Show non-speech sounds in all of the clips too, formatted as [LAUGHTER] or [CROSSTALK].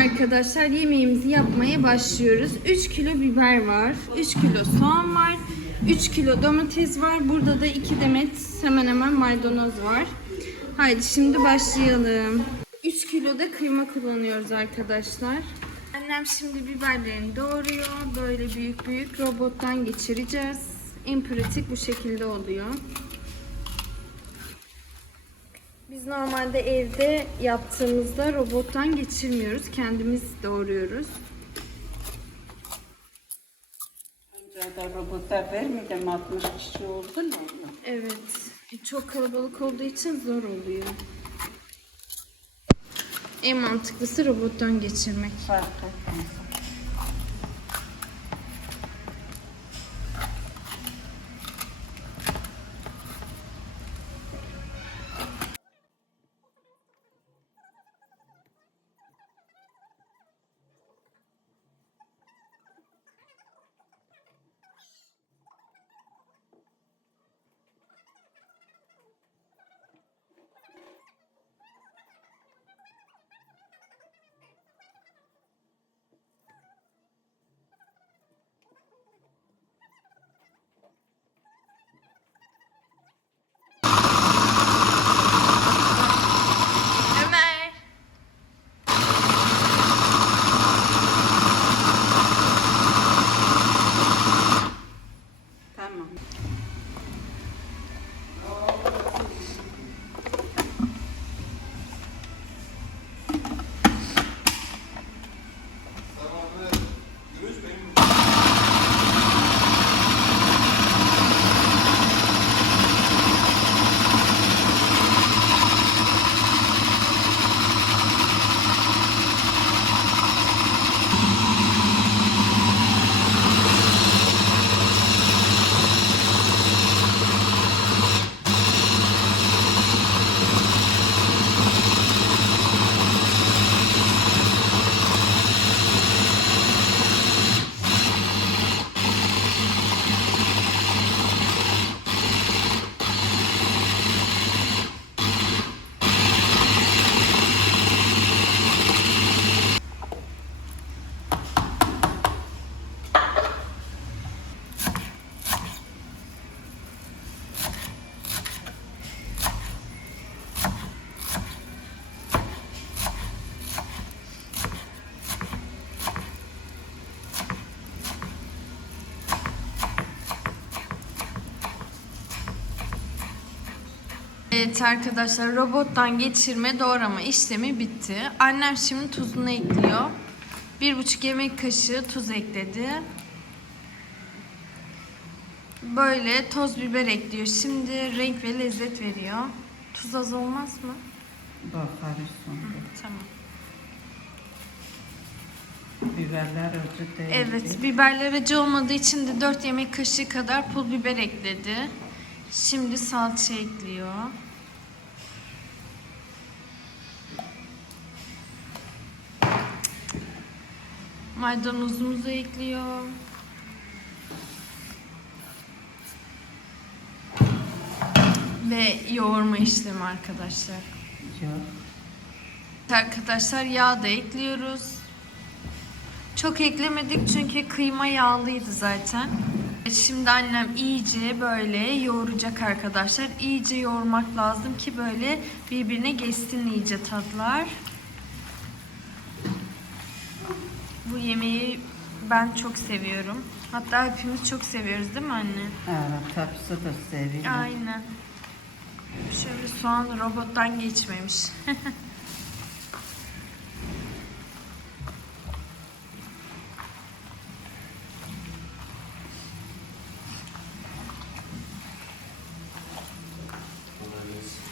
arkadaşlar yemeğimizi yapmaya başlıyoruz. 3 kilo biber var, 3 kilo soğan var, 3 kilo domates var. Burada da 2 demet hemen hemen maydanoz var. Haydi şimdi başlayalım. 3 kilo da kıyma kullanıyoruz arkadaşlar. Annem şimdi biberlerini doğruyor. Böyle büyük büyük robottan geçireceğiz. En pratik bu şekilde oluyor. Biz normalde evde yaptığımızda robottan geçirmiyoruz. Kendimiz doğruyoruz. Önceden robota vermedim 60 kişi oldu mu? Evet. Çok kalabalık olduğu için zor oluyor. En mantıklısı robottan geçirmek. Fark etmez. Evet arkadaşlar robottan geçirme doğrama işlemi bitti. Annem şimdi tuzunu ekliyor. Bir buçuk yemek kaşığı tuz ekledi. Böyle toz biber ekliyor. Şimdi renk ve lezzet veriyor. Tuz az olmaz mı? Bakarız sonra. Tamam. Biberler acı değil. Evet, biberler acı olmadığı için de 4 yemek kaşığı kadar pul biber ekledi. Şimdi salça ekliyor. Maydanozumuzu ekliyor. Ve yoğurma işlemi arkadaşlar. Yok. Arkadaşlar yağ da ekliyoruz. Çok eklemedik çünkü kıyma yağlıydı zaten. Şimdi annem iyice böyle yoğuracak arkadaşlar. İyice yoğurmak lazım ki böyle birbirine geçsin iyice tatlar. Bu yemeği ben çok seviyorum. Hatta hepimiz çok seviyoruz değil mi anne? Evet, hepsi de seviyor. Aynen. Şöyle soğan robottan geçmemiş. [LAUGHS]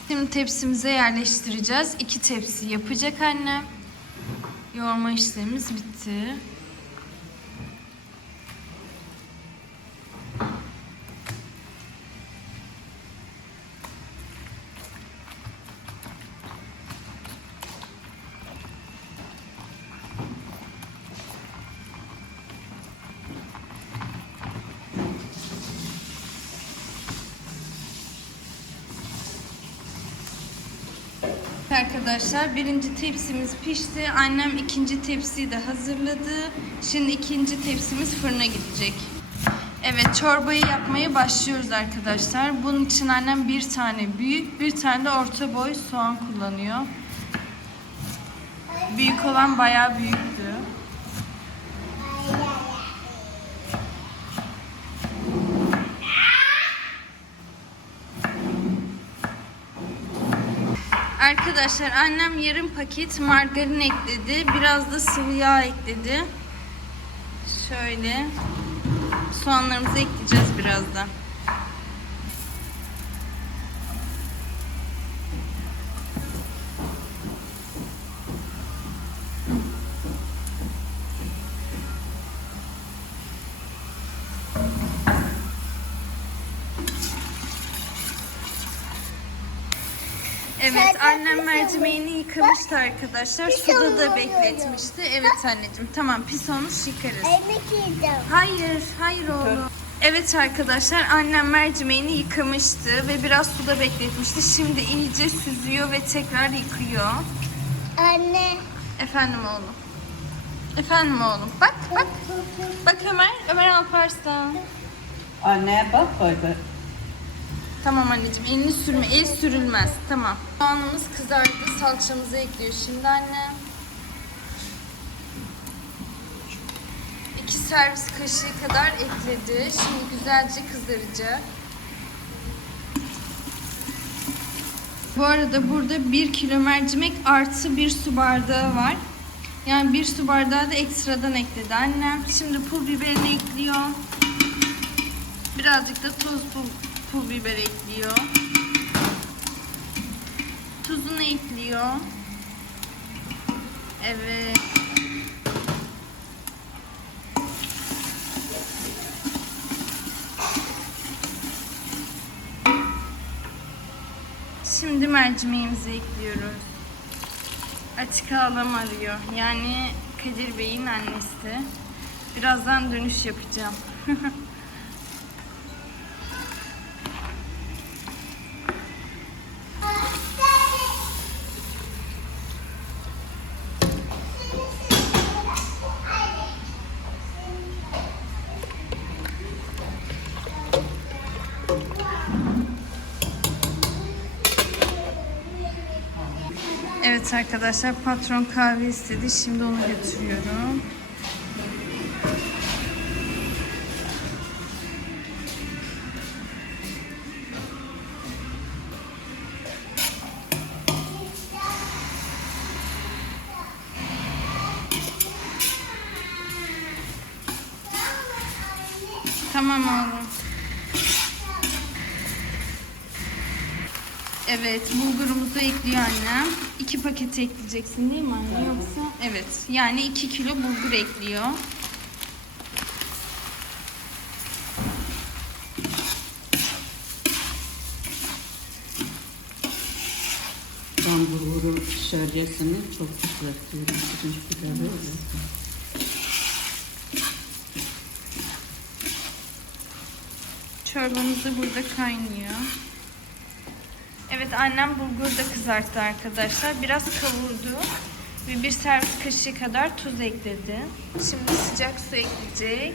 Şimdi tepsimize yerleştireceğiz. İki tepsi yapacak annem. Yoğurma işlemimiz bitti. Arkadaşlar birinci tepsimiz pişti. Annem ikinci tepsiyi de hazırladı. Şimdi ikinci tepsimiz fırına gidecek. Evet çorbayı yapmaya başlıyoruz arkadaşlar. Bunun için annem bir tane büyük bir tane de orta boy soğan kullanıyor. Büyük olan bayağı büyüktü. Arkadaşlar annem yarım paket margarin ekledi. Biraz da sıvı yağ ekledi. Şöyle soğanlarımızı ekleyeceğiz birazdan. Evet annem mercimeğini yıkamıştı arkadaşlar. Suda da bekletmişti. Evet anneciğim tamam pis olmuş yıkarız. Ekmek yiyeceğim. Hayır, hayır oğlum. Evet arkadaşlar annem mercimeğini yıkamıştı ve biraz suda bekletmişti. Şimdi iyice süzüyor ve tekrar yıkıyor. Anne. Efendim oğlum. Efendim oğlum. Bak bak. Bak Ömer. Ömer Alparslan. Anneye bak bak. Tamam anneciğim elini sürme. El sürülmez. Tamam. Soğanımız kızardı. Salçamızı ekliyor şimdi anne. İki servis kaşığı kadar ekledi. Şimdi güzelce kızaracak. Bu arada burada 1 kilo mercimek artı 1 su bardağı var. Yani 1 su bardağı da ekstradan ekledi annem. Şimdi pul biberini ekliyor. Birazcık da toz pul, pul biber ekliyor. Tuzunu ekliyor. Evet. Şimdi mercimeğimizi ekliyoruz. Açık ağlam arıyor. Yani Kadir Bey'in annesi. Birazdan dönüş yapacağım. [LAUGHS] arkadaşlar patron kahve istedi. Şimdi onu götürüyorum. Tamam oğlum. Evet, bulgurumuzu ekliyor annem. İki paket ekleyeceksin değil mi anne? Yoksa evet. Yani iki kilo bulgur ekliyor. Ben bulguru şöryesini çok ıslatıyorum. Pirinç pilavı öyle. Çorbamız da burada kaynıyor. Evet annem bulgur da kızarttı arkadaşlar. Biraz kavurdu. Ve bir servis kaşığı kadar tuz ekledi. Şimdi sıcak su ekleyecek.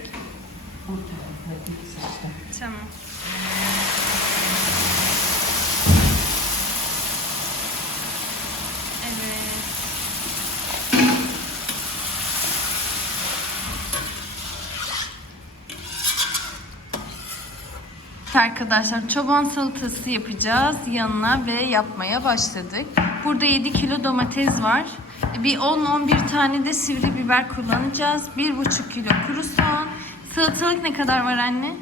Tamam. Evet. Arkadaşlar çoban salatası yapacağız yanına ve yapmaya başladık. Burada 7 kilo domates var. Bir 10-11 tane de sivri biber kullanacağız. 1,5 kilo kuru soğan. Salatalık ne kadar var anne?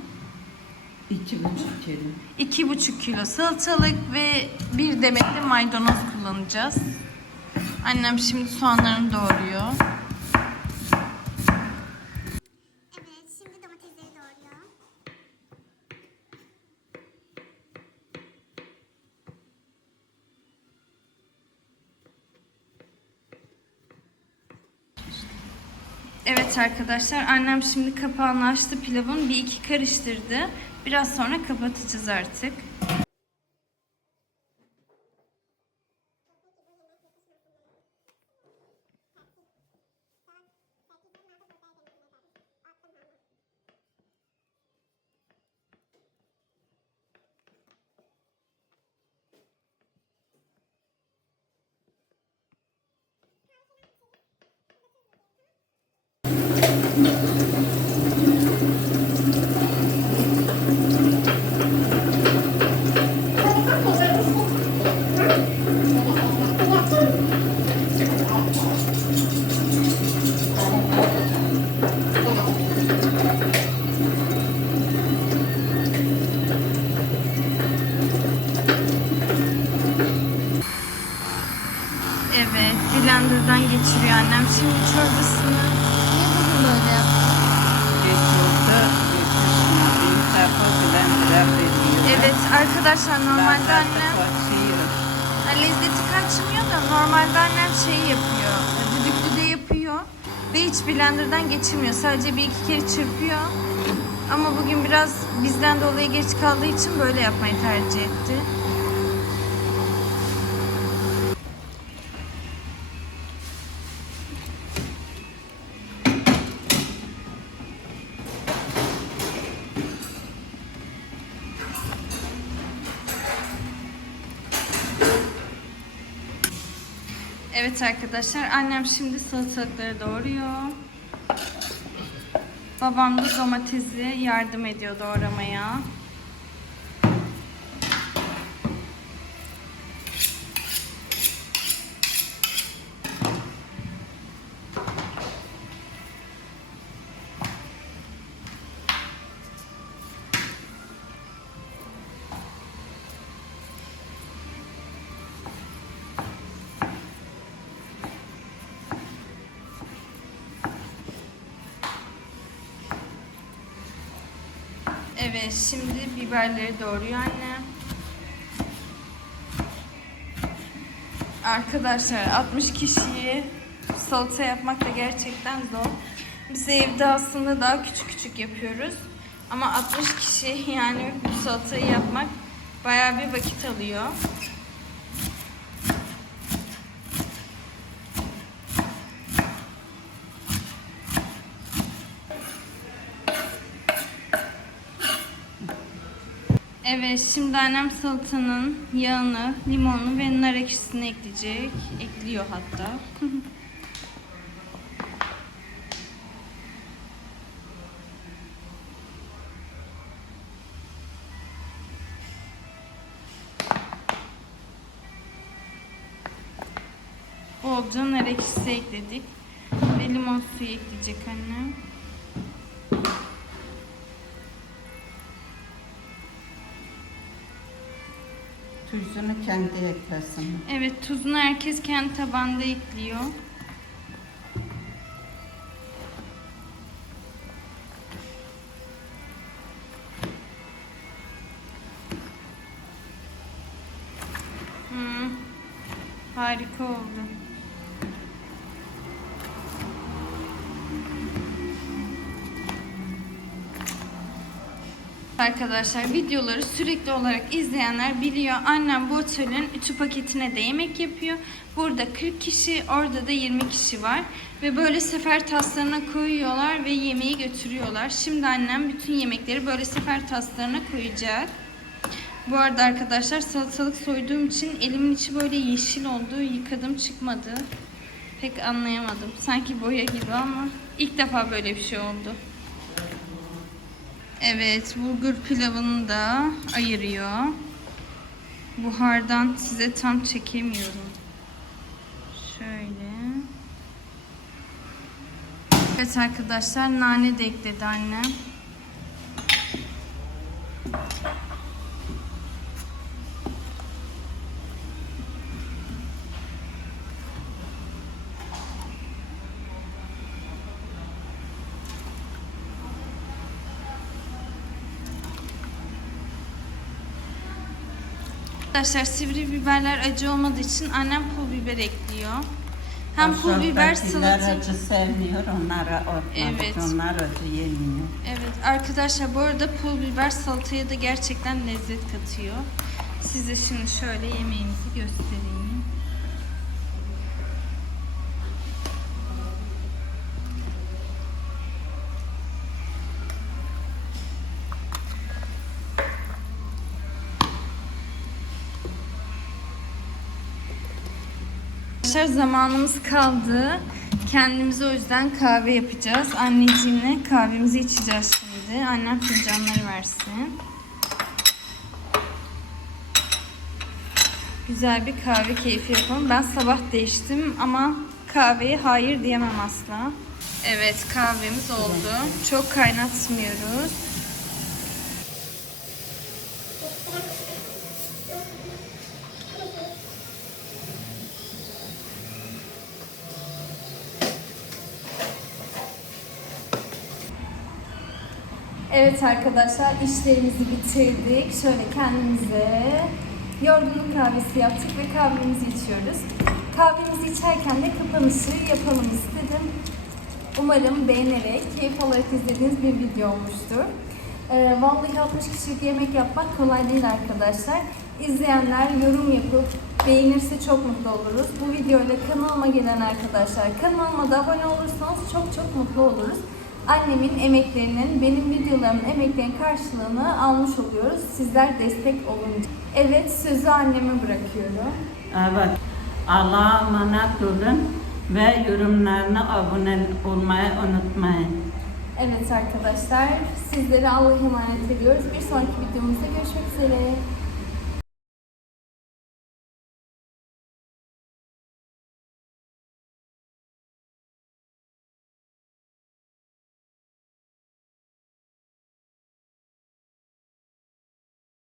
İki buçuk kilo. 2,5 kilo salatalık ve bir demet de maydanoz kullanacağız. Annem şimdi soğanlarını doğruyor. Evet şimdi domatesleri doğruyor. Evet arkadaşlar annem şimdi kapağını açtı pilavın bir iki karıştırdı. Biraz sonra kapatacağız artık. Evet, blenderdan geçiriyor annem. Şimdi çorbasını niye bugün böyle yaptı? Geç olsa yetişmedi. Tarafı blender'a veriyor. Evet arkadaşlar normalde annem Kaçıyor. ha, lezzeti kaçmıyor da normalde annem şey yapıyor. Düdüklü de yapıyor. Ve hiç blenderdan geçirmiyor. Sadece bir iki kere çırpıyor. Ama bugün biraz bizden dolayı geç kaldığı için böyle yapmayı tercih etti. Evet arkadaşlar annem şimdi salatalıkları doğruyor. Babam da domatesi yardım ediyor doğramaya. Evet şimdi biberleri doğruyor annem. Arkadaşlar 60 kişiyi salata yapmak da gerçekten zor. Biz evde aslında daha küçük küçük yapıyoruz. Ama 60 kişi yani bu salatayı yapmak bayağı bir vakit alıyor. Evet, şimdi annem salatanın yağını, limonunu ve nar ekşisini ekleyecek. Ekliyor hatta. [LAUGHS] Bolca nar ekşisi ekledik. Ve limon suyu ekleyecek annem. Tuzunu kendi eklesin. Evet, tuzunu herkes kendi tabanda ekliyor. Arkadaşlar videoları sürekli olarak izleyenler biliyor. Annem bu otelin ütü paketine de yemek yapıyor. Burada 40 kişi, orada da 20 kişi var. Ve böyle sefer taslarına koyuyorlar ve yemeği götürüyorlar. Şimdi annem bütün yemekleri böyle sefer taslarına koyacak. Bu arada arkadaşlar salatalık soyduğum için elimin içi böyle yeşil oldu. Yıkadım çıkmadı. Pek anlayamadım. Sanki boya gibi ama ilk defa böyle bir şey oldu. Evet, bulgur pilavını da ayırıyor. Buhardan size tam çekemiyorum. Şöyle. Evet arkadaşlar, nane de ekledi annem. Arkadaşlar sivri biberler acı olmadığı için annem pul biber ekliyor. Hem pul biber salata... acı sevmiyor. Onlara atmadık. Evet. Onlar acı yemiyor. Evet arkadaşlar bu arada pul biber salataya da gerçekten lezzet katıyor. Size şimdi şöyle yemeğinizi göstereyim. Arkadaşlar zamanımız kaldı. Kendimize o yüzden kahve yapacağız. Anneciğimle kahvemizi içeceğiz şimdi. Annem fincanları versin. Güzel bir kahve keyfi yapalım. Ben sabah değiştim ama kahveye hayır diyemem asla. Evet kahvemiz oldu. Çok kaynatmıyoruz. Evet arkadaşlar işlerimizi bitirdik. Şöyle kendimize yorgunluk kahvesi yaptık ve kahvemizi içiyoruz. Kahvemizi içerken de kapanışı yapalım istedim. Umarım beğenerek, keyif alarak izlediğiniz bir video olmuştur. Ee, vallahi 60 kişilik yemek yapmak kolay değil arkadaşlar. İzleyenler yorum yapıp beğenirse çok mutlu oluruz. Bu videoyla kanalıma gelen arkadaşlar kanalıma da abone olursanız çok çok mutlu oluruz. Annemin emeklerinin, benim videolarımın emeklerinin karşılığını almış oluyoruz. Sizler destek olun. Evet sözü anneme bırakıyorum. Evet. Allah'a emanet olun ve yorumlarına abone olmayı unutmayın. Evet arkadaşlar sizleri Allah'a emanet ediyoruz. Bir sonraki videomuzda görüşmek üzere.